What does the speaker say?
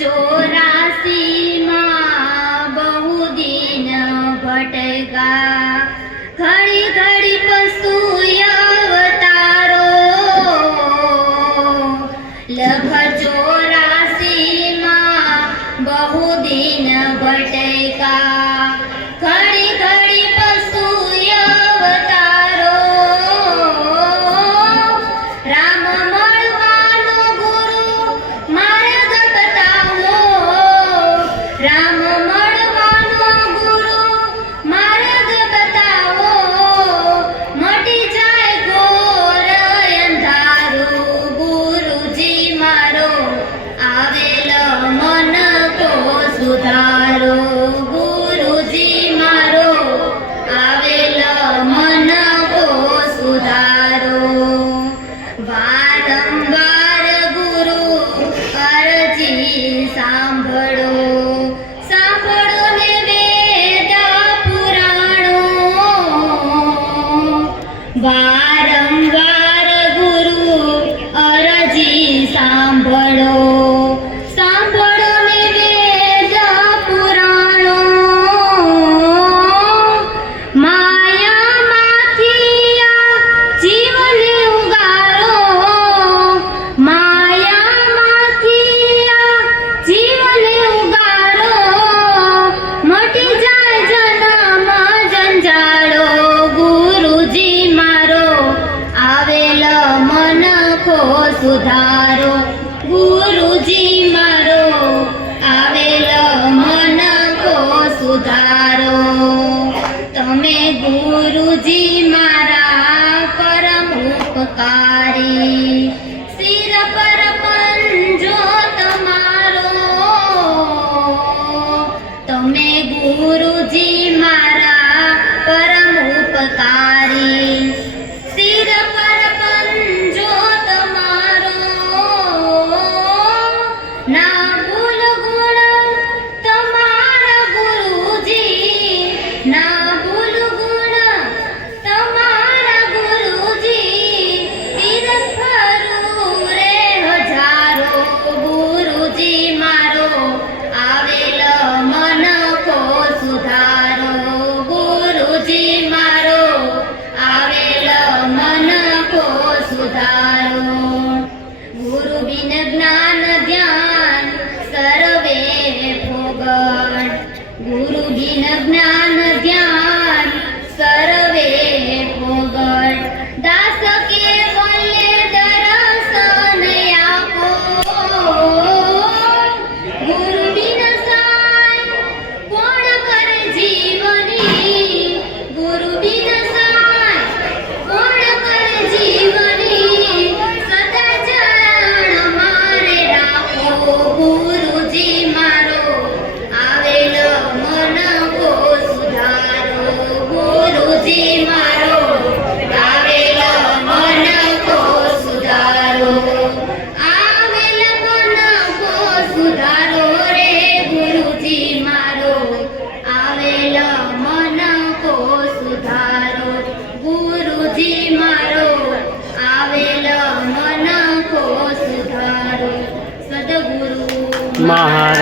चौरासी माँ बहु दिन भटका घड़ी घड़ी पशु अवतारो लख 84 माँ बहु दिन भटका घड़ी घड़ी पशु अवतारो राम મળવાનો ગુરુ માર્ગ બતાવો રામ મળવાનો ગુરુ માર્ગ બતાવો મટી જાય ઘોર અંધારું ગુરુજી મારો આવેલ મન કો સુધારો ગુરુજી મારો આવેલ મન કો સુધારો વારંવાર ગુરુ અરજી સાંભળો સાંભળો ને વેદ પુરાણો વારંવાર ગુરુ અરજી સાંભળો સાંભળો ને વેદ પુરાણો માયામાંથી આ જીવને ઉગારો માયામાંથી આ જીવને ઉગારો મટી જાય જન્મ જંજાળો ગુરુજી મારો આવેલ મન કો સુધારો ગુરુજી મારો આવેલ મન કો સુધારો તમે ગુરુજી મારા પરમ ઉપકારી સિર પર પંજો તમારો તમે ગુરુજી મારા પરમ ઉપકારી સિર પર પંજો તમારો ના ભૂલ ગુણ તમારા ગુરુજી ના ભૂલ ગુણ તમારા ગુરુજી તીરથ ફરું રે હજારો ગુરુજી મારો આવેલ મન કો સુધારો ગુરુજી મારો આવેલ મન કો સુધારો ગુરુ બિન જ્ઞાન ધ્યાન સર્વે ફોગણ ગુરુ બિન જ્ઞાન ધ્યાન સર્વે ફોગણ દાસ કે બોલે દર્શન આપો ગુરુ બિન સહાય કોણ કરે જીવની ગુરુ બિન સહાય કોણ કરે જીવની સદા ચરણ મારે રાખો ગુરુજી મારો આવેલ મન કો સુધારો ગુરુજી મારો આવેલ મન કો સુધારો આવેલ મન કો સુધારો રે ગુરુજી મારો આવેલ મન કો સુધારો ગુરુજી મારો આવેલ મન કો સુધારો સદગુરુ મહારાજ